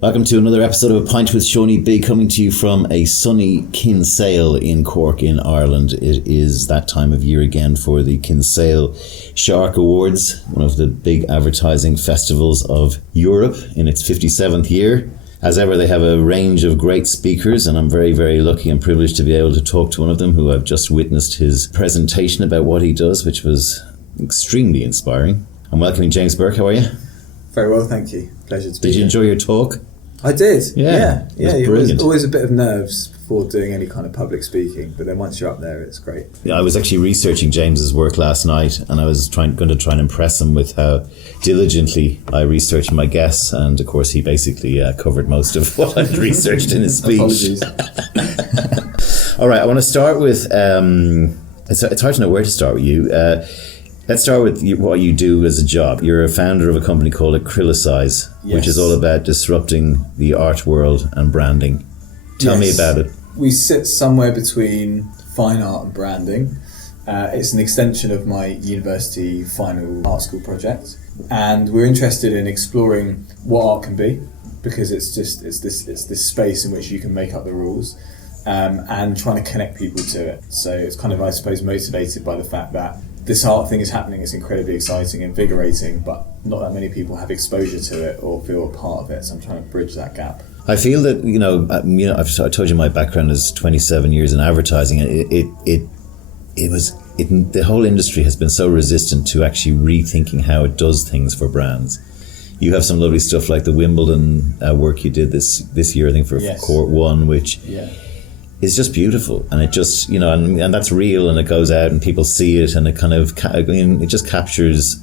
Welcome to another episode of A Pint with Seaniebee, coming to you from a sunny Kinsale in Cork in Ireland. It is that time of year again for the Kinsale Shark Awards, one of the big advertising festivals of Europe in its 57th year. As ever, they have a range of great speakers, and I'm very, very lucky and privileged to be able to talk to one of them who I've just witnessed his presentation about what he does, which was extremely inspiring. I'm welcoming James Burke. How are you? Very well, thank you. Pleasure to be here. Did you enjoy your talk? I did. Yeah. It was always a bit of nerves before doing any kind of public speaking, but then once you're up there, it's great. Yeah, I was actually researching James's work last night, and I was going to try and impress him with how diligently I researched my guests, and of course he basically covered most of what I'd researched in his speech. Apologies. All right, I want to start with, it's hard to know where to start with you. Let's start with what you do as a job. You're a founder of a company called Acrylicize, yes, which is all about disrupting the art world and branding. Tell me about it. We sit somewhere between fine art and branding. It's an extension of my university final art school project, and we're interested in exploring what art can be, because it's this space in which you can make up the rules, and trying to connect people to it. So it's kind of, I suppose, motivated by the fact that this art thing is happening. It's incredibly exciting, invigorating, but not that many people have exposure to it or feel a part of it. So I'm trying to bridge that gap. I feel that I told you my background is 27 years in advertising. The whole industry has been so resistant to actually rethinking how it does things for brands. You have some lovely stuff like the Wimbledon work you did this year, I think, for Court One, which. Yeah. It's just beautiful, and it just, and that's real, and it goes out and people see it, and it kind of, it just captures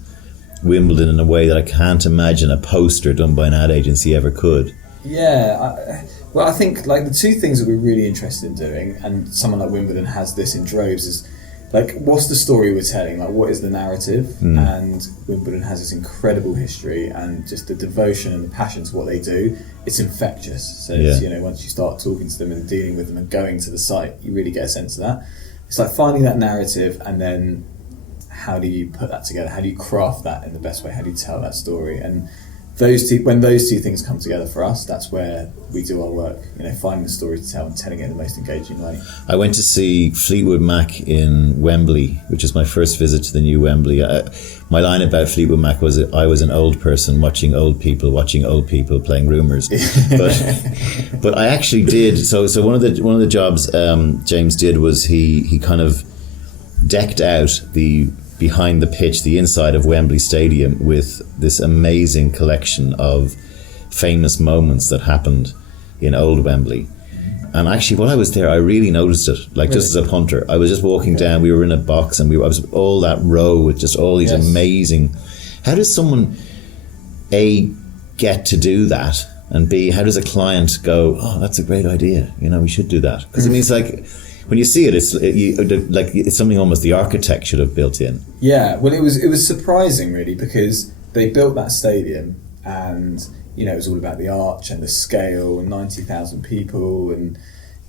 Wimbledon in a way that I can't imagine a poster done by an ad agency ever could. Yeah, I think like the two things that we're really interested in doing, and someone like Wimbledon has this in droves, is like, what's the story we're telling? Like, what is the narrative? And Wimbledon has this incredible history, and just the devotion and the passion to what they do. It's infectious. So it's, once you start talking to them and dealing with them and going to the site, you really get a sense of that. It's like finding that narrative, and then how do you put that together? How do you craft that in the best way? How do you tell that story? And when those two things come together for us, that's where we do our work, finding the story to tell and telling it in the most engaging way. I went to see Fleetwood Mac in Wembley, which is my first visit to the new Wembley. My line about Fleetwood Mac was that I was an old person watching old people playing Rumours. But I actually did. So one of the jobs James did was he kind of decked out behind the pitch, the inside of Wembley Stadium, with this amazing collection of famous moments that happened in old Wembley. And actually, while I was there, I really noticed it. Just as a punter, I was just walking down. We were in a box, and I was all that row with just all these amazing. How does someone get to do that, and B, how does a client go, oh, that's a great idea, we should do that? Because it means when you see it, it's something almost the architect should have built in. Yeah, well, it was surprising, really, because they built that stadium, and it was all about the arch and the scale, and 90,000 people, and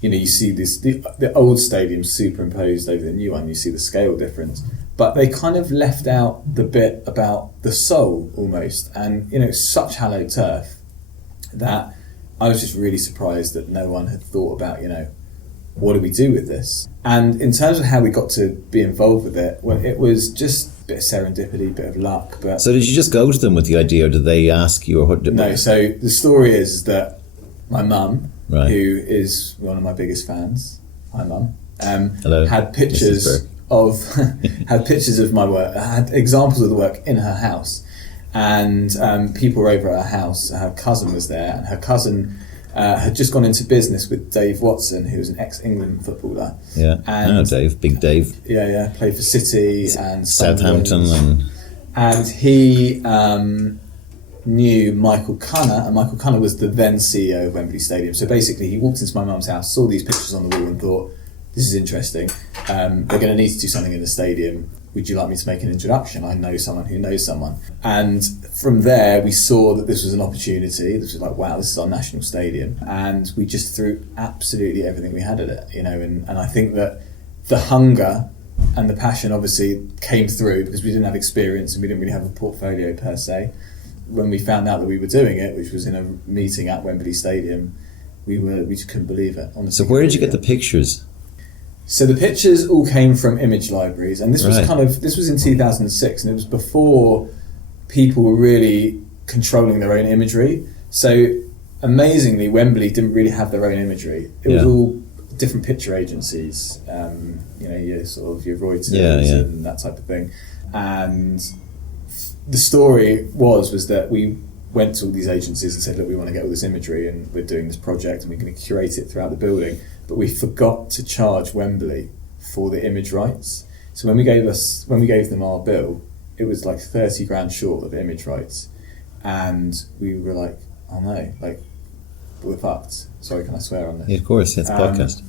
you see the old stadium superimposed over the new one. You see the scale difference, but they kind of left out the bit about the soul almost, and it's such hallowed turf that I was just really surprised that no one had thought about what do we do with this? And in terms of how we got to be involved with it, well, it was just a bit of serendipity, a bit of luck. But so did you just go to them with the idea, or did they ask you? No, so the story is that my mum, who is one of my biggest fans, hi Mum, had pictures of my work, had examples of the work in her house. And people were over at her house. Her cousin was there, and her cousin had just gone into business with Dave Watson, who was an ex-England footballer. Yeah, and Big Dave. Yeah, played for City and Southampton, and he knew Michael Cunner, and Michael Cunner was the then CEO of Wembley Stadium. So basically, he walked into my mum's house, saw these pictures on the wall, and thought, "This is interesting. They're going to need to do something in the stadium. Would you like me to make an introduction? I know someone who knows someone." And from there, we saw that this was an opportunity. This was like, wow, this is our national stadium. And we just threw absolutely everything we had at it, and I think that the hunger and the passion obviously came through because we didn't have experience and we didn't really have a portfolio per se. when we found out that we were doing it, which was in a meeting at Wembley Stadium, we just couldn't believe it. Honestly. So where did you get the pictures? So the pictures all came from image libraries, and this was this was in 2006, and it was before people were really controlling their own imagery. So amazingly, Wembley didn't really have their own imagery. It was all different picture agencies, your sort of your Reuters and that type of thing. And the story was that we went to all these agencies and said, look, we want to get all this imagery and we're doing this project and we're going to curate it throughout the building. But we forgot to charge Wembley for the image rights. So when we gave them our bill, it was like 30 grand short of image rights. And we were like, oh no, like we're fucked. Sorry, can I swear on this? Yeah, of course, it's a podcast.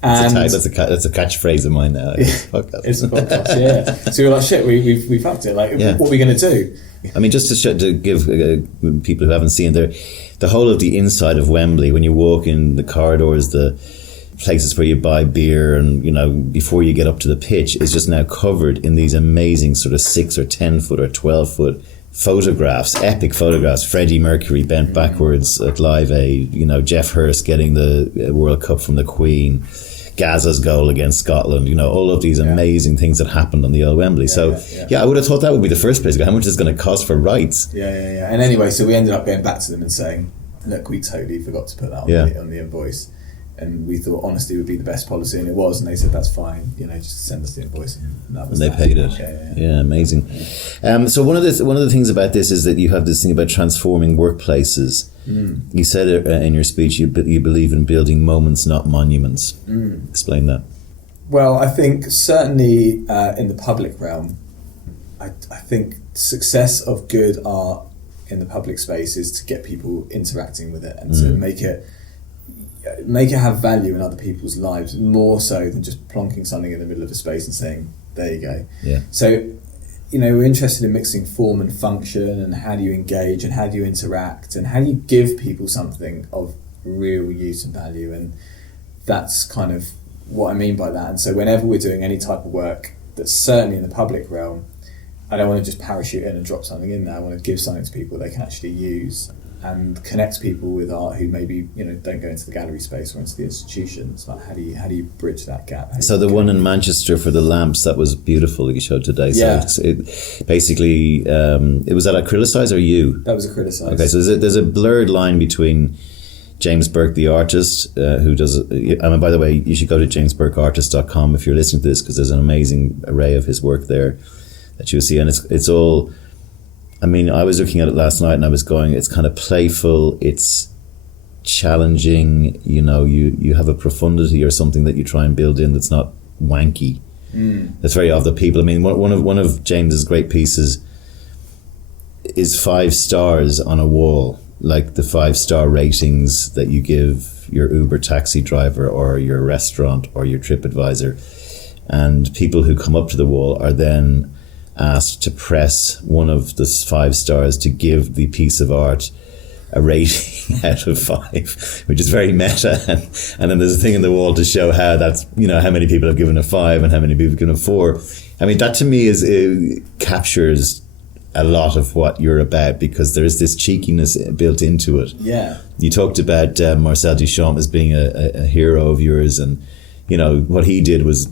That's a catchphrase of mine now. It's a podcast. It's a podcast, yeah. So we were like, shit, we fucked it. Like, what are we going to do? I mean, just to give people who haven't seen the whole of the inside of Wembley, when you walk in the corridors, the places where you buy beer and, before you get up to the pitch, is just now covered in these amazing sort of 6 or 10 foot or 12 foot photographs, epic photographs. Freddie Mercury bent backwards at Live Aid, Jeff Hurst getting the World Cup from the Queen, Gazza's goal against Scotland, all of these amazing things that happened on the old Wembley. I would have thought that would be the first place to go. How much is it going to cost for rights? Yeah. And anyway, so we ended up going back to them and saying, look, we totally forgot to put that on the invoice. And we thought honesty would be the best policy, and it was. And they said, that's fine, just send us the invoice. And that was they paid it. Yeah, amazing. So one of the things about this is that you have this thing about transforming workplaces. You said in your speech you believe in building moments, not monuments. Explain that. Well, I think certainly in the public realm, I think success of good art in the public space is to get people interacting with it and to make it have value in other people's lives, more so than just plonking something in the middle of a space and saying, there you go. Yeah. So, we're interested in mixing form and function, and how do you engage and how do you interact and how do you give people something of real use and value, and that's kind of what I mean by that. And so whenever we're doing any type of work that's certainly in the public realm, I don't want to just parachute in and drop something in there. I want to give something to people they can actually use and connect people with art who maybe don't go into the gallery space or into the institutions. Like how do you bridge that gap? So the one in Manchester for the lamps, that was beautiful, you showed today. Yeah. So it basically it was that Acrylicize or you? That was Acrylicize. Okay, so there's a blurred line between James Burke, the artist, who does. By the way, you should go to jamesburkeartist.com if you're listening to this, because there's an amazing array of his work there that you'll see, and it's all. I mean, I was looking at it last night and I was going, it's kind of playful, it's challenging, you have a profundity or something that you try and build in that's not wanky. That's very of the people. I mean, one of James's great pieces is 5 stars on a wall, like the 5-star ratings that you give your Uber taxi driver or your restaurant or your TripAdvisor. And people who come up to the wall are then asked to press one of the 5 stars to give the piece of art a rating out of 5, which is very meta. And then there's a thing in the wall to show how that's, how many people have given a 5 and how many people have given a 4. I mean, that to me it captures a lot of what you're about, because there is this cheekiness built into it. Yeah. You talked about Marcel Duchamp as being a hero of yours, and what he did was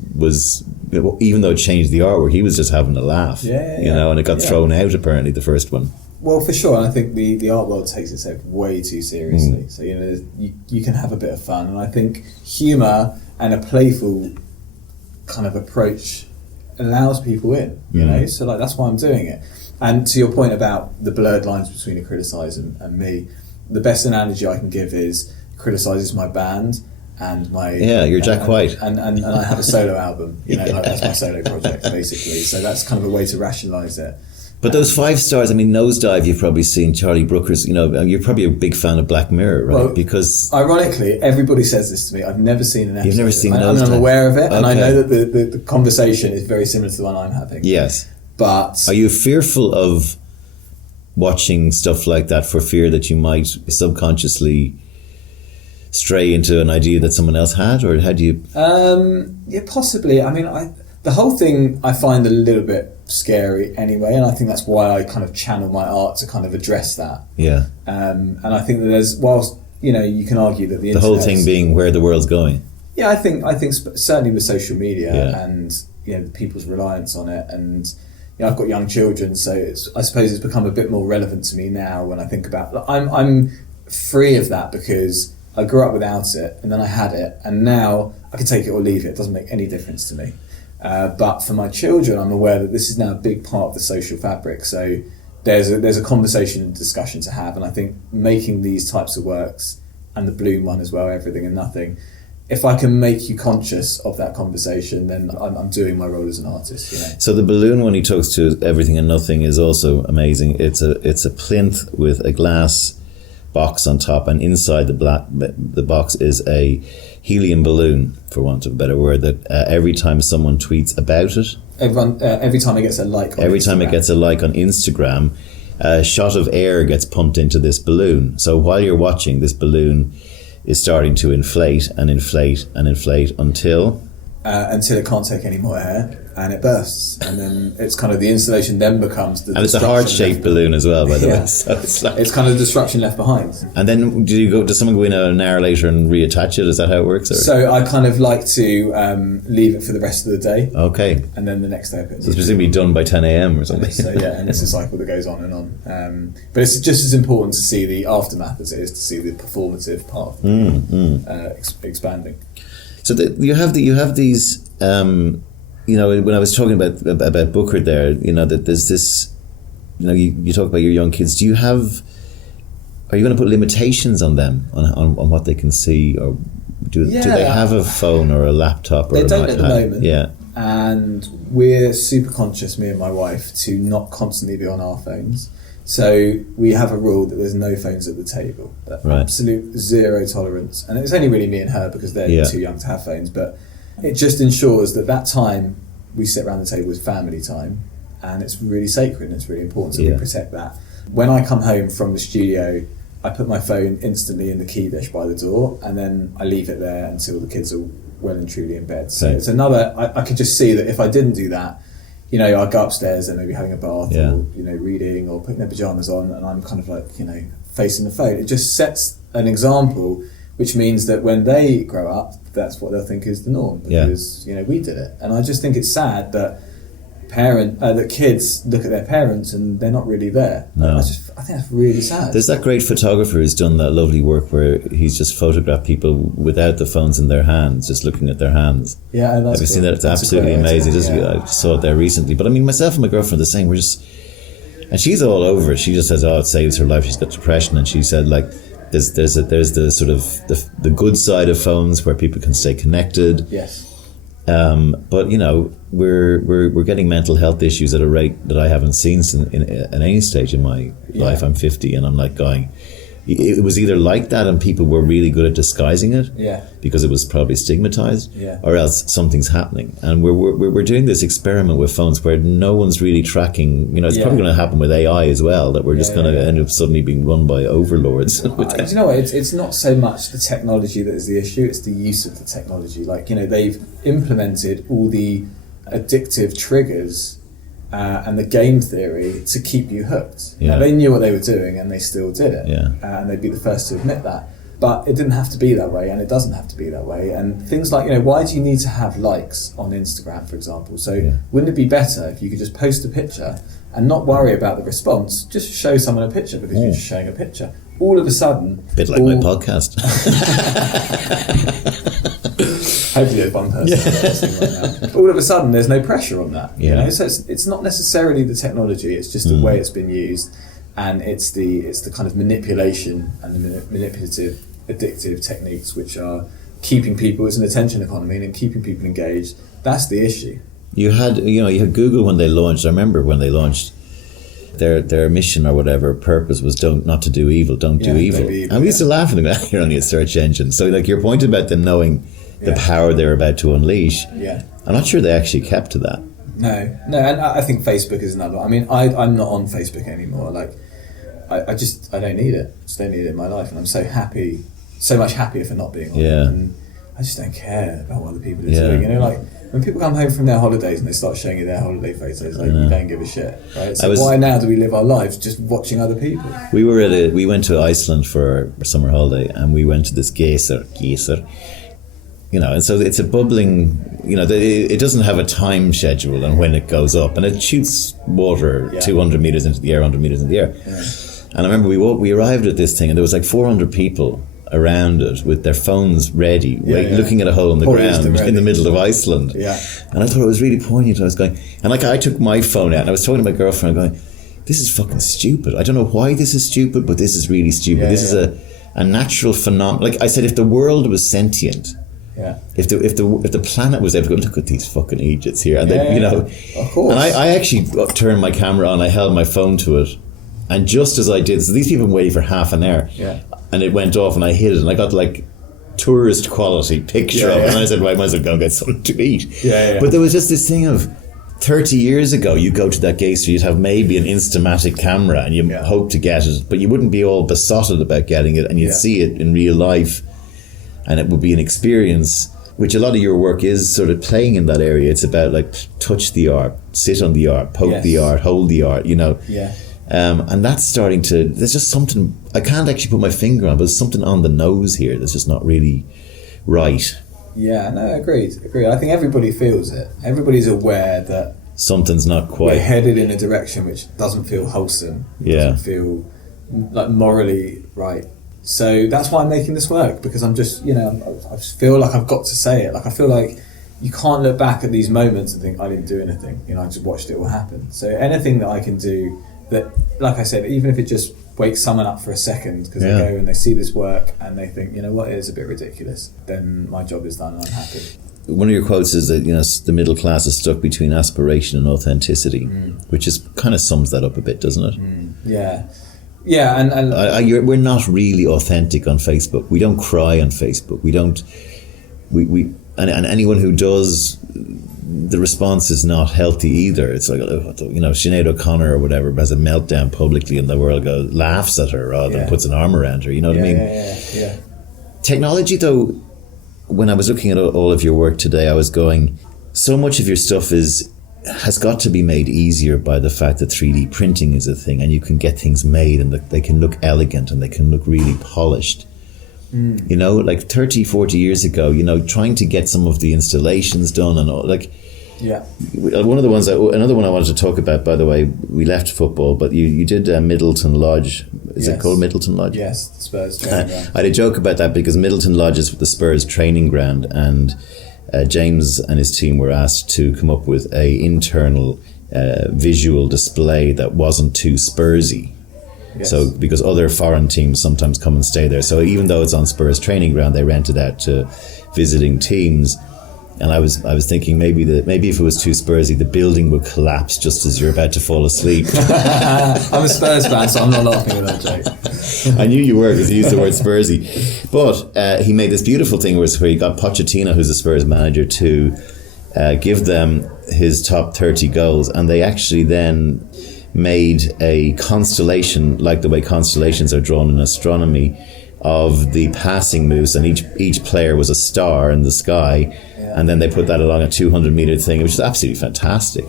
even though it changed the artwork, he was just having a laugh. And it got thrown out apparently, the first one. Well, for sure, and I think the art world takes itself way too seriously. So you can have a bit of fun, and I think humour and a playful kind of approach allows people in. So that's why I'm doing it. And to your point about the blurred lines between Acrylicize and me, the best analogy I can give is Acrylicize is my band. And you're Jack White, and I have a solo album. That's my solo project basically. So that's kind of a way to rationalise it. But those 5 stars, I mean, Nosedive, you've probably seen Charlie Brooker's. You're probably a big fan of Black Mirror, right? Well, because ironically, everybody says this to me. I've never seen an episode. You've never seen Nosedive? I'm aware of it, and I know that the conversation is very similar to the one I'm having. Yes, but are you fearful of watching stuff like that for fear that you might subconsciously stray into an idea that someone else had, or how do you? Yeah, possibly. I mean, The whole thing I find a little bit scary anyway, and I think that's why I kind of channel my art to kind of address that. Yeah. And I think that there's, whilst, you know, you can argue that the whole thing being where the world's going. Yeah, I think certainly with social media Yeah. and, you know, people's reliance on it, and, you know, I've got young children, so I suppose it's become a bit more relevant to me now when I think about, I'm free of that because I grew up without it, and then I had it, and now I can take it or leave it. It doesn't make any difference to me. But for my children, I'm aware that this is now a big part of the social fabric. So there's a conversation and discussion to have, and I think making these types of works, and the Bloom one as well, Everything and Nothing, if I can make you conscious of that conversation, then I'm doing my role as an artist. You know? So the balloon one he talks to, Everything and Nothing, is also amazing. It's a plinth with a glass box on top, and inside the box is a helium balloon, for want of a better word, that every time someone tweets about it, every time it gets a like on time it gets a like on Instagram, a shot of air gets pumped into this balloon. So while you're watching, this balloon is starting to inflate and inflate and inflate until it can't take any more air, and it bursts, and then it's kind of the installation then becomes the, and it's a heart-shaped balloon as well, by the way. So it's kind of destruction left behind. And then does someone go in an hour later and reattach it? Is that how it works? Or? So I kind of like to leave it for the rest of the day. Okay. And then the next day I put it. So it's presumably done by 10 a.m. or something. So yeah, and it's a cycle that goes on and on. But it's just as important to see the aftermath as it is to see the performative part expanding. So you have these. You know, when I was talking about Booker there, you know, that there's this. You know, you talk about your young kids. Are you going to put limitations on them on what they can see, or do they have a phone or a laptop? They don't at the moment. Yeah. And we're super conscious, me and my wife, to not constantly be on our phones. So we have a rule that there's no phones at the table. Absolute zero tolerance. And it's only really me and her because they're too young to have phones. But it just ensures that time we sit around the table is family time, and it's really sacred and it's really important, so we protect that. When I come home from the studio, I put my phone instantly in the key dish by the door, and then I leave it there until the kids are well and truly in bed. So it's another, I could just see that if I didn't do that, you know, I'd go upstairs and maybe having a bath or, you know, reading or putting their pyjamas on, and I'm kind of like, you know, facing the phone. It just sets an example, which means that when they grow up, that's what they'll think is the norm, because you know, we did it. And I just think it's sad that that kids look at their parents and they're not really there. No. I think that's really sad. There's that great photographer who's done that lovely work where he's just photographed people without the phones in their hands, just looking at their hands. Yeah, that's have you seen that? It's absolutely amazing. I just saw it there recently. But I mean, myself and my girlfriend are the same. And she's all over it. She just says, it saves her life. She's got depression, and she said, like, there's the sort of the good side of phones where people can stay connected. Yes. But you know, we're getting mental health issues at a rate that I haven't seen at any stage in my life. I'm 50, and I'm like going. It was either like that, and people were really good at disguising it, because it was probably stigmatized, or else something's happening. And we're doing this experiment with phones where no one's really tracking. You know, it's probably going to happen with AI as well. That we're just going to end up suddenly being run by overlords. Do you know what? It's not so much the technology that is the issue; it's the use of the technology. Like, you know, they've implemented all the addictive triggers. And the game theory to keep you hooked. Now, they knew what they were doing, and they still did it. And they'd be the first to admit that. But it didn't have to be that way, and it doesn't have to be that way. And things like, you know, why do you need to have likes on Instagram, for example? So wouldn't it be better if you could just post a picture and not worry about the response? Just show someone a picture because you're just showing a picture. All of a sudden... A bit like my podcast. Hopefully there's one person listening right now. All of a sudden there's no pressure on that. You know? So it's not necessarily the technology, it's just the way it's been used, and it's the kind of manipulation and the manipulative addictive techniques which are keeping people, it's an attention economy, and keeping people engaged. That's the issue. You had Google when they launched. I remember when they launched their mission or whatever purpose was not to do evil, don't do evil. And we used to laugh at that. You're only a search engine. So like your point about them knowing the power they're about to unleash. I'm not sure they actually kept to that. No, and I think Facebook is another. I mean, I'm not on Facebook anymore. Like, I don't need it. I just don't need it in my life, and I'm so much happier for not being on it. And I just don't care about what other people are doing. You know, like when people come home from their holidays and they start showing you their holiday photos, like you don't give a shit, right? So why now do we live our lives just watching other people? We went to Iceland for a summer holiday, and we went to this geyser, you know, and so it's a bubbling, you know, it doesn't have a time schedule on when it goes up, and it shoots water 200 meters into the air, 100 meters in the air. Yeah. And I remember we arrived at this thing, and there was like 400 people around it with their phones ready, looking at a hole in the ground in the middle of Iceland. Yeah. And I thought it was really poignant. I was going, and like I took my phone out and I was talking to my girlfriend, going, this is fucking stupid. I don't know why this is stupid, but this is really stupid. This is a natural phenomenon. Like I said, if the world was sentient, if the planet was able to go, look at these fucking idiots here, and then, you know, of course. And I actually turned my camera on, I held my phone to it, and just as I did, so these people waited for half an hour. Yeah. And it went off and I hit it and I got like tourist quality picture of it, and I said, well, I might as well go and get something to eat. But there was just this thing of 30 years ago, you go to that geyser, you'd have maybe an Instamatic camera and you hope to get it, but you wouldn't be all besotted about getting it, and you'd see it in real life, and it would be an experience, which a lot of your work is sort of playing in that area. It's about like touch the art, sit on the art, poke the art, hold the art, you know. And that's starting to, there's just something, I can't actually put my finger on, but there's something on the nose here that's just not really right. Yeah, no, agreed. I think everybody feels it. Everybody's aware that something's not quite, we're headed in a direction which doesn't feel wholesome, doesn't feel like morally right. So that's why I'm making this work, because I'm just, you know, I just feel like I've got to say it. Like I feel like you can't look back at these moments and think, I didn't do anything, you know, I just watched it all happen. So anything that I can do that, like I said, even if it just wakes someone up for a second, because they go and they see this work and they think, you know what, it is a bit ridiculous, then my job is done and I'm happy. One of your quotes is that, you know, the middle class is stuck between aspiration and authenticity, which is kind of sums that up a bit, doesn't it? Yeah, and we're not really authentic on Facebook. We don't cry on Facebook. We don't. And anyone who does, the response is not healthy either. It's like, you know, Sinead O'Connor or whatever has a meltdown publicly, and the world laughs at her rather than puts an arm around her. You know what I mean? Yeah. Technology, though, when I was looking at all of your work today, I was going, so much of your stuff has got to be made easier by the fact that 3D printing is a thing, and you can get things made and they can look elegant and they can look really polished. You know, like 30, 40 years ago, you know, trying to get some of the installations done and all, like, another one I wanted to talk about, by the way, we left football, but you did Middleton Lodge. Is it called Middleton Lodge? Yes, the Spurs training ground. I had a joke about that because Middleton Lodge is the Spurs training ground, and James and his team were asked to come up with a internal visual display that wasn't too Spursy. Yes. So because other foreign teams sometimes come and stay there, so even though it's on Spurs training ground, they rent it out to visiting teams. And I was thinking maybe if it was too Spursy, the building would collapse just as you're about to fall asleep. I'm a Spurs fan, so I'm not laughing at that joke. I knew you were, because you used the word Spursy. But he made this beautiful thing where he got Pochettino, who's a Spurs manager, to give them his top 30 goals, and they actually then made a constellation, like the way constellations are drawn in astronomy, of the passing moves, and each player was a star in the sky, and then they put that along a 200-meter thing, which is absolutely fantastic.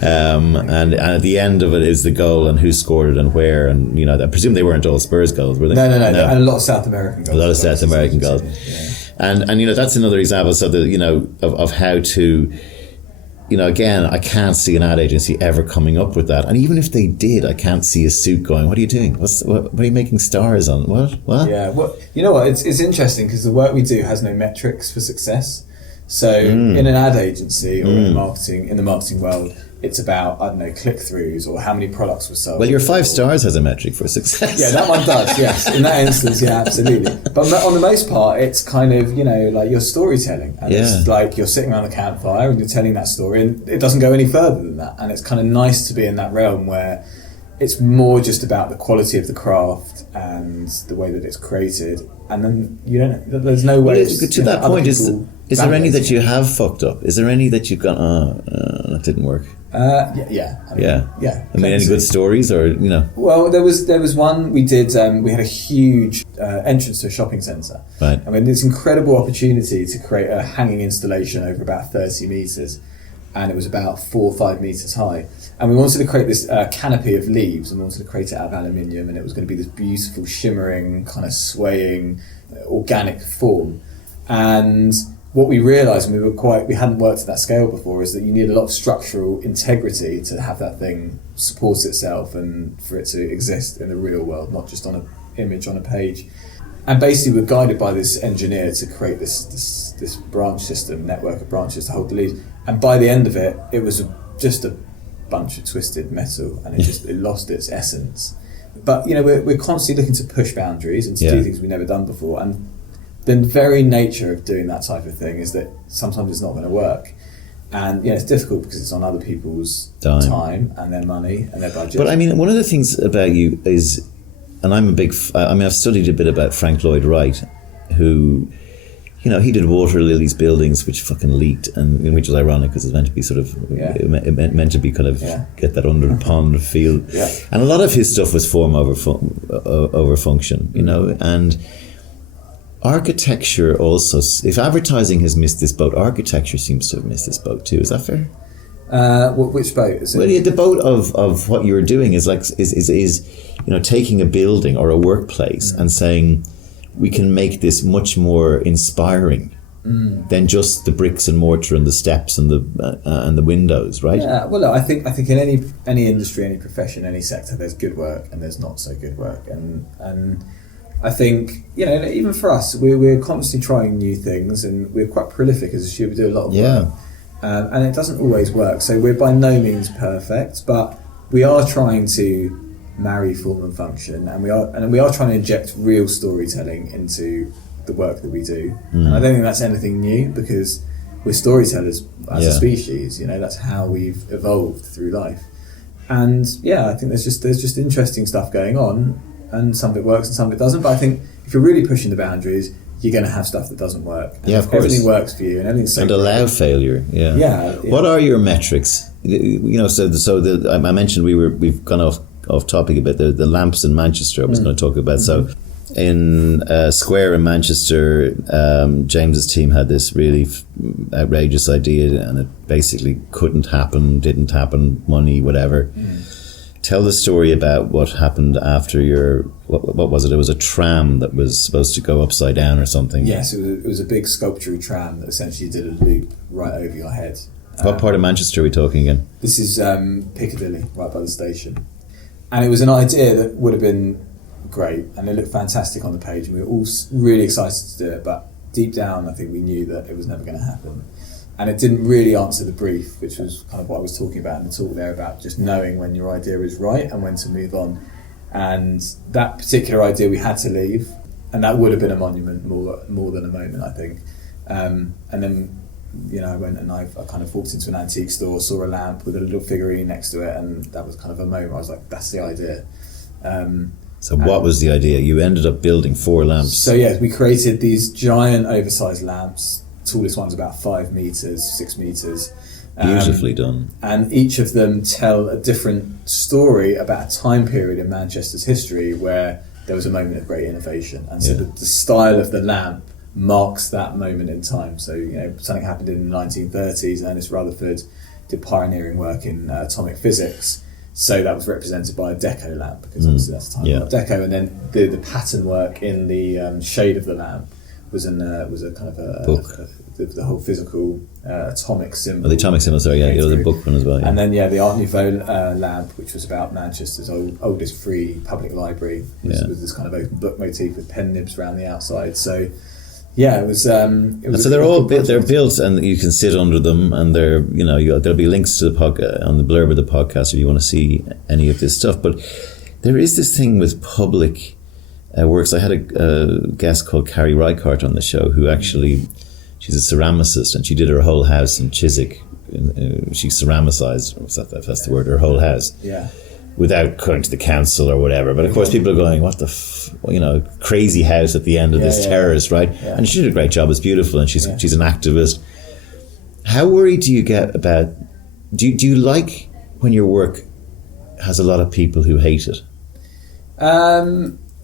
And at the end of it is the goal and who scored it and where, and you know, I presume they weren't all Spurs goals, were they? No. And a lot of South American goals. A lot of South American goals. And you know, that's another example. So that, you know, of how to, you know, again, I can't see an ad agency ever coming up with that. And even if they did, I can't see a suit going, what are you doing? What are you making stars on? What? Yeah, well, you know what? It's interesting because the work we do has no metrics for success. So in an ad agency or in the marketing world, it's about, I don't know, click-throughs or how many products were sold. Well, your 5 stars has a metric for success. Yeah, that one does, yes. In that instance, yeah, absolutely. But on the most part, it's kind of, you know, like your storytelling. And it's like you're sitting around a campfire and you're telling that story, and it doesn't go any further than that. And it's kind of nice to be in that realm where it's more just about the quality of the craft and the way that it's created. And then there's no way... To that point, is there any that you have fucked up? Is there any that you've gone, that didn't work? Yeah. I mean, any good stories, or Well, there was one we did. We had a huge entrance to a shopping centre. Right. I mean, this incredible opportunity to create a hanging installation over about 30 metres, and it was about 4 or 5 metres high. And we wanted to create this canopy of leaves, and we wanted to create it out of aluminium, and it was going to be this beautiful, shimmering, kind of swaying, organic form. And what we realised when we hadn't worked at that scale before is that you need a lot of structural integrity to have that thing support itself and for it to exist in the real world, not just on an image on a page. And basically we're guided by this engineer to create this branch system, network of branches to hold the leaves. And by the end of it, it was just a bunch of twisted metal, and it lost its essence. But we're constantly looking to push boundaries and to do things we've never done before. And the very nature of doing that type of thing is that sometimes it's not going to work, and it's difficult because it's on other people's time and their money and their budget. But I mean, one of the things about you is, and I've studied a bit about Frank Lloyd Wright, who, he did Water Lilies buildings which fucking leaked, and which is ironic because it's meant to be sort of meant to be kind of get that under the pond feel. Yeah. And a lot of his stuff was form over function, and architecture also, if advertising has missed this boat, architecture seems to have missed this boat too. Is that fair? Which boat is it? Well, the boat of what you're doing is taking a building or a workplace and saying we can make this much more inspiring than just the bricks and mortar and the steps and the windows, right? Yeah. Well, look, I think in any industry, any profession, any sector, there's good work and there's not so good work, and I think, even for us, we're constantly trying new things, and we're quite prolific as a studio. We do a lot of work, and it doesn't always work. So we're by no means perfect, but we are trying to marry form and function, and we are trying to inject real storytelling into the work that we do. And I don't think that's anything new, because we're storytellers as a species. That's how we've evolved through life. And I think there's just interesting stuff going on. And some of it works and some of it doesn't. But I think if you're really pushing the boundaries, you're going to have stuff that doesn't work. And of course. Everything works for you, and everything's so and allow failure. Yeah. What are your metrics? I mentioned we've gone off topic a bit. The lamps in Manchester I was going to talk about. So in Square in Manchester, James's team had this really outrageous idea, and it basically couldn't happen, didn't happen, money, whatever. Tell the story about what happened after what was it? It was a tram that was supposed to go upside down or something. Yes, it was a big sculptural tram that essentially did a loop right over your head. What part of Manchester are we talking again? This is Piccadilly, right by the station. And it was an idea that would have been great, and it looked fantastic on the page, and we were all really excited to do it, but deep down I think we knew that it was never going to happen. And it didn't really answer the brief, which was kind of what I was talking about in the talk there, about just knowing when your idea is right and when to move on. And that particular idea we had to leave, and that would have been a monument more than a moment, I think. And then, I went and I kind of walked into an antique store, saw a lamp with a little figurine next to it, and that was kind of a moment. I was like, that's the idea. So what was the idea? You ended up building 4 lamps. So we created these giant oversized lamps. Tallest one's about 5 metres, 6 metres. Beautifully done. And each of them tell a different story about a time period in Manchester's history where there was a moment of great innovation. And so the style of the lamp marks that moment in time. So, something happened in the 1930s, and Ernest Rutherford did pioneering work in atomic physics. So that was represented by a deco lamp, because obviously that's the time of deco. And then the pattern work in the shade of the lamp was a kind of a book. The whole physical atomic symbol. Oh, the atomic symbol, sorry, it was a book one as well. Yeah. And then the Art Nouveau lamp, which was about Manchester's oldest free public library, with this kind of open book motif with pen nibs around the outside. So it was. So they're all they're built, and you can sit under them, and they're there'll be links to the podcast on the blurb of the podcast if you want to see any of this stuff. But there is this thing with public works. I had a guest called Carrie Reichardt on the show, who actually, she's a ceramicist, and she did her whole house in Chiswick. She ceramicized, if that's the word, her whole house. Yeah. Without going to the council or whatever. But of course people are going, what the crazy house at the end of this terrace, right? Yeah. And she did a great job. It's beautiful, and she's an activist. How worried do you get about Do you like when your work has a lot of people who hate it?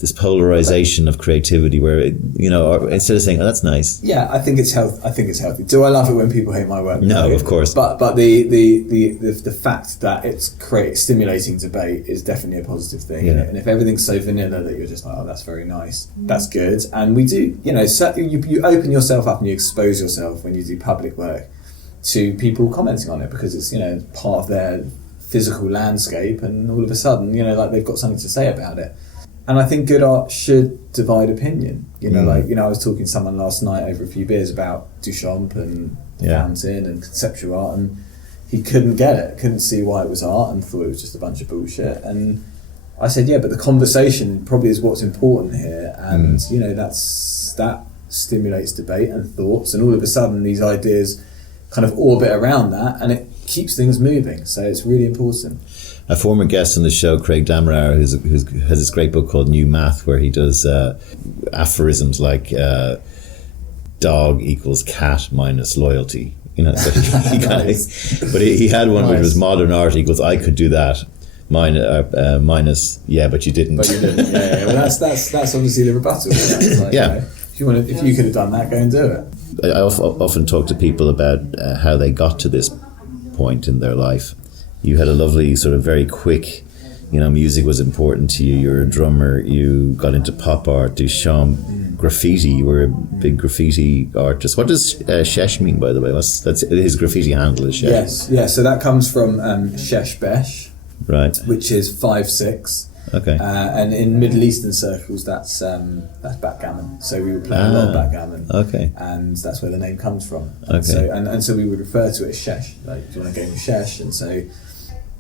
This polarization of creativity, where instead of saying, "Oh, that's nice." Yeah, I think it's healthy. Do I love it when people hate my work? No, of course. But the fact that it's stimulating debate is definitely a positive thing. Yeah. And if everything's so vanilla that you're just like, "Oh, that's very nice," that's good. And we do, you open yourself up and you expose yourself when you do public work to people commenting on it, because it's part of their physical landscape, and all of a sudden like they've got something to say about it. And I think good art should divide opinion. I was talking to someone last night over a few beers about Duchamp and fountain and conceptual art, and he couldn't get it, couldn't see why it was art, and thought it was just a bunch of bullshit. And I said, yeah, but the conversation probably is what's important here, and that stimulates debate and thoughts, and all of a sudden these ideas kind of orbit around that, and it keeps things moving. So it's really important. A former guest on the show, Craig Damerower, who has this great book called New Math, where he does aphorisms like dog equals cat minus loyalty. So he had one which was modern art equals I could do that minus but you didn't. But you didn't. Yeah. Well, that's obviously the rebuttal. If you could have done that, go and do it. I often talk to people about how they got to this point in their life. You had a lovely sort of very quick, music was important to you. You're a drummer. You got into pop art, Duchamp, graffiti. You were a big graffiti artist. What does Shesh mean, by the way? That's his graffiti handle is Shesh. Yes, yeah. So that comes from Shesh Besh, right? Which is 5/6. Okay. And in Middle Eastern circles, that's backgammon. So we would play a lot of backgammon. Okay. And that's where the name comes from. Okay. So so we would refer to it as Shesh. Like, do you want a game of Shesh? And so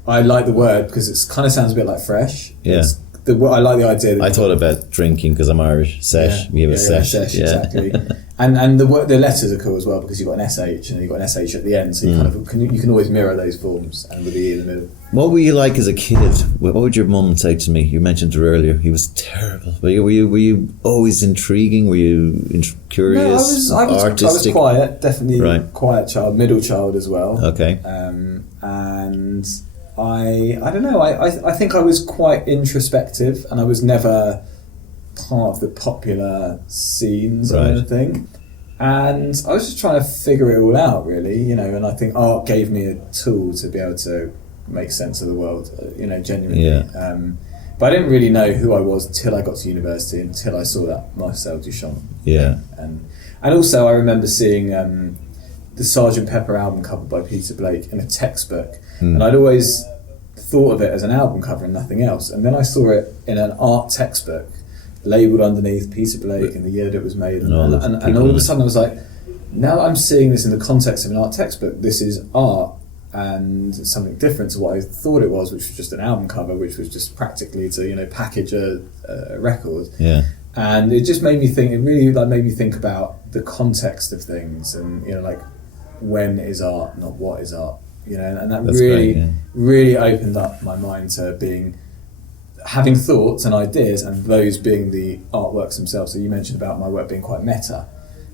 I like the word because it kind of sounds a bit like fresh. Yeah. I like the idea that I thought about drinking because I'm Irish. Sesh. We have a sesh. Sesh, exactly. And the letters are cool as well, because you've got an SH and you've got an SH at the end, so you can always mirror those forms, and with the E in the middle. What were you like as a kid? What would your mum say to me? You mentioned her earlier. He was terrible. Were you always intriguing? Were you curious? No, I was quiet, definitely. Right. Quiet child, middle child as well. Okay. And I don't know. I think I was quite introspective, and I was never part of the popular scenes or anything. And I was just trying to figure it all out, really, and I think art gave me a tool to be able to make sense of the world, genuinely. Yeah. But I didn't really know who I was until I got to university, until I saw that Marcel Duchamp. Yeah. And also I remember seeing the Sgt. Pepper album cover by Peter Blake in a textbook, and I'd always thought of it as an album cover and nothing else, and then I saw it in an art textbook labelled underneath Peter Blake and the year that it was made, and all of a sudden I was like, now I'm seeing this in the context of an art textbook. This is art, and something different to what I thought it was, which was just an album cover, which was just practically to package a record. Yeah. And it just made me think. It really made me think about the context of things, and when is art, not what is art. And that That's really, great, yeah. really opened up my mind to having thoughts and ideas, and those being the artworks themselves. So you mentioned about my work being quite meta.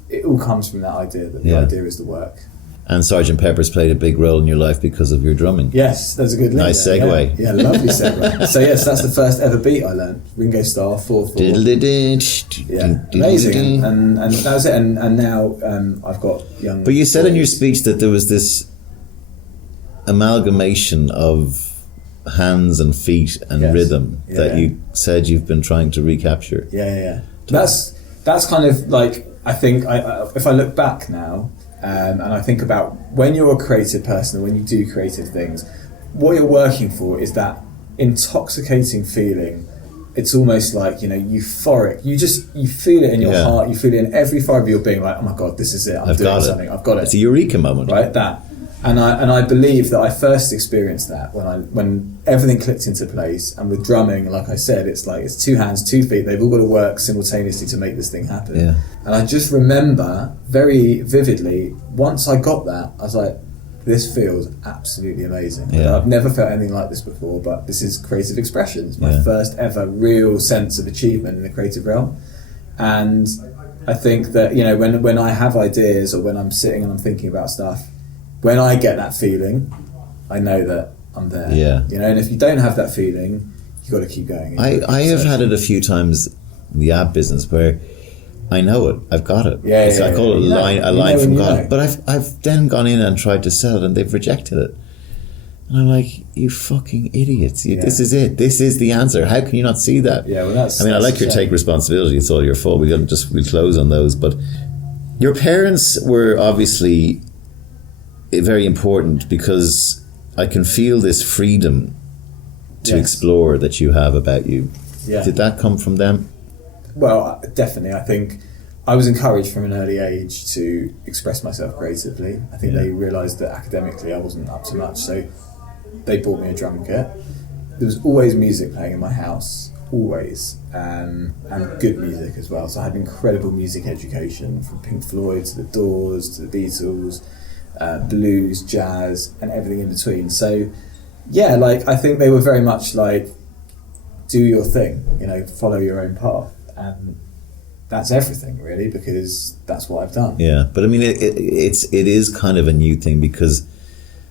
It all comes from that idea that the idea is the work. And Sgt. Pepper's played a big role in your life because of your drumming. Yes, there's a good link. Nice there, segue. Yeah, lovely segue. So yes, that's the first ever beat I learned. Ringo Starr, 4/4. Yeah, amazing. And that was it. And now I've got young. But you said in your speech that there was this amalgamation of hands and feet and rhythm that you said you've been trying to recapture. Yeah. That's kind of like, I think if I look back now, and I think about when you're a creative person, when you do creative things, what you're working for is that intoxicating feeling. It's almost like, euphoric. You feel it in your heart, you feel it in every fibre of your being, like, oh my God, this is it, I've doing something, I've got it. It's a eureka moment. Right, that. And I believe that I first experienced that when everything clicked into place. And with drumming, like I said, it's like it's 2 hands, 2 feet. They've all got to work simultaneously to make this thing happen. Yeah. And I just remember very vividly, once I got that, I was like, this feels absolutely amazing. Yeah. I've never felt anything like this before, but this is creative expression. It's my first ever real sense of achievement in the creative realm. And I think that, when I have ideas, or when I'm sitting and I'm thinking about stuff, when I get that feeling, I know that I'm there. Yeah. You know, and if you don't have that feeling, you got to keep going. I have had it a few times in the app business where I know it, I've got it. I call it a line from God. But I've then gone in and tried to sell it and they've rejected it. And I'm like, you fucking idiots. This is it. This is the answer. How can you not see that? Yeah, well, that's... I like your take responsibility. It's all your fault. We'll close on those. But your parents were obviously very important because I can feel this freedom to explore that you have about you. Yeah. Did that come from them? Well, definitely. I think I was encouraged from an early age to express myself creatively. I think they realised that academically I wasn't up to much, so they bought me a drum kit. There was always music playing in my house, always, and good music as well. So I had an incredible music education, from Pink Floyd to the Doors to the Beatles, blues, jazz, and everything in between. So yeah, I think they were very much do your thing, follow your own path, and that's everything really, because that's what I've done. Yeah, but I mean, it is kind of a new thing because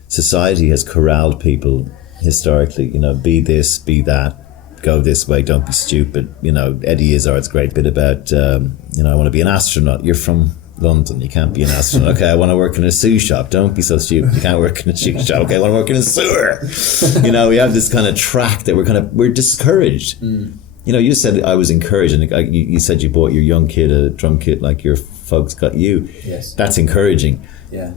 society has corralled people historically. Be this, be that, go this way, don't be stupid. Eddie Izzard's great bit about I want to be an astronaut. You're from London, you can't be an astronaut. Okay, I want to work in a sous shop. Don't be so stupid, you can't work in a sous shop. Okay, I want to work in a sewer. We have this kind of track that we're discouraged. You said I was encouraged, and you said you bought your young kid a drum kit like your folks got you. Yes. That's encouraging. Yeah.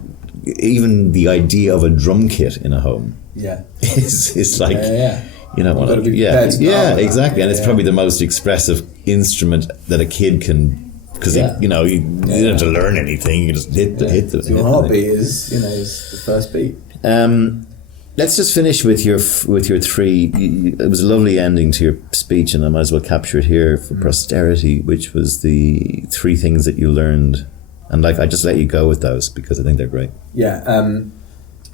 Even the idea of a drum kit in a home is like, exactly. And it's probably the most expressive instrument that a kid can, because you don't have to learn anything, you just hit the your heartbeat is the first beat. Let's just finish with your three. It was a lovely ending to your speech, and I might as well capture it here for posterity, which was the three things that you learned. And I just let you go with those because I think they're great. Yeah.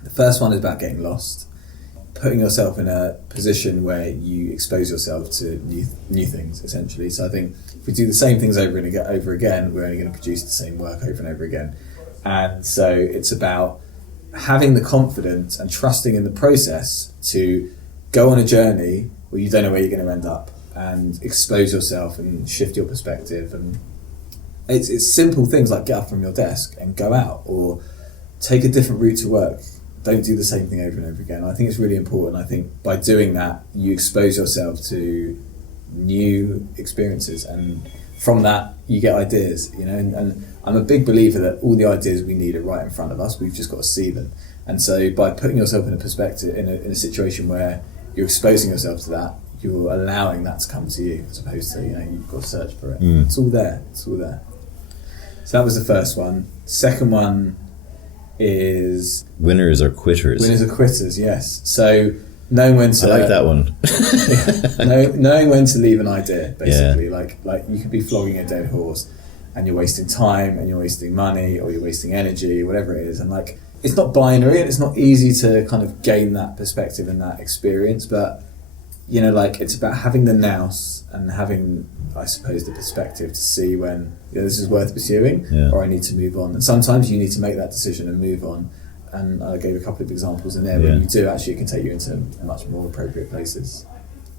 The first one is about getting lost, putting yourself in a position where you expose yourself to new things, essentially. So I think if we do the same things over and over again, we're only going to produce the same work over and over again. And so it's about having the confidence and trusting in the process to go on a journey where you don't know where you're going to end up, and expose yourself and shift your perspective. And it's simple things like get up from your desk and go out, or take a different route to work. Don't do the same thing over and over again. I think it's really important. I think by doing that, you expose yourself to new experiences, and from that you get ideas, and I'm a big believer that all the ideas we need are right in front of us. We've just got to see them. And so by putting yourself in a perspective, in a situation where you're exposing yourself to that, you're allowing that to come to you, as opposed to you've got to search for it. It's all there. So that was the first one. Second one is winners are quitters. Winners are quitters, yes. So knowing when to... I like that one. knowing when to leave an idea, basically. Like you could be flogging a dead horse and you're wasting time and you're wasting money or you're wasting energy, whatever it is. And it's not binary, and it's not easy to kind of gain that perspective and that experience, but it's about having the nous and having, I suppose, the perspective to see when this is worth pursuing or I need to move on. And sometimes you need to make that decision and move on. And I gave a couple of examples in there. When you do, actually, it can take you into much more appropriate places.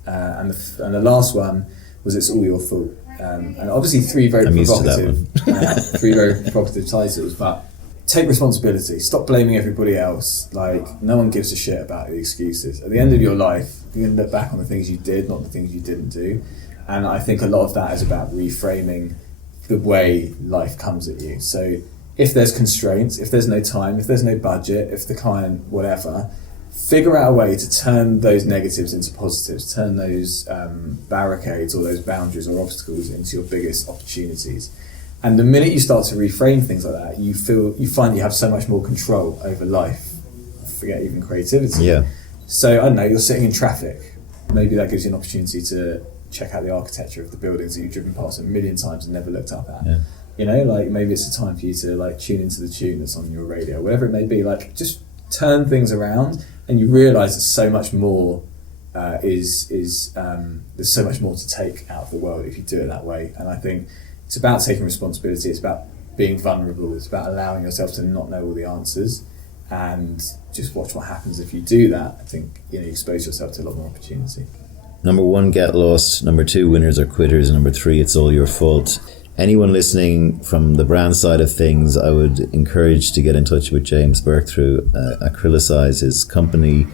And the last one was "It's All Your Fault." And obviously, three very provocative titles. But take responsibility. Stop blaming everybody else. No one gives a shit about the excuses. At the end of your life, you're going to look back on the things you did, not the things you didn't do. And I think a lot of that is about reframing the way life comes at you. So if there's constraints, if there's no time, if there's no budget, if the client, whatever, figure out a way to turn those negatives into positives, turn those barricades or those boundaries or obstacles into your biggest opportunities. And the minute you start to reframe things like that, you find you have so much more control over life. Forget even creativity. Yeah. So, I don't know, you're sitting in traffic. Maybe that gives you an opportunity to check out the architecture of the buildings that you've driven past a million times and never looked up at. Yeah. Maybe it's a time for you to tune into the tune that's on your radio, whatever it may be. Just turn things around, and you realise that so much more there's so much more to take out of the world if you do it that way. And I think it's about taking responsibility. It's about being vulnerable. It's about allowing yourself to not know all the answers, and just watch what happens if you do that. I think you expose yourself to a lot more opportunity. Number 1, get lost. Number 2, winners are quitters. Number 3, it's all your fault. Anyone listening from the brand side of things, I would encourage to get in touch with James Burke through Acrylicize, his company.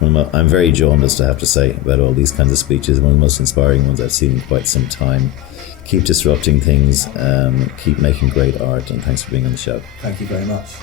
I'm very jaundiced, I have to say, about all these kinds of speeches. One of the most inspiring ones I've seen in quite some time. Keep disrupting things, keep making great art, and thanks for being on the show. Thank you very much.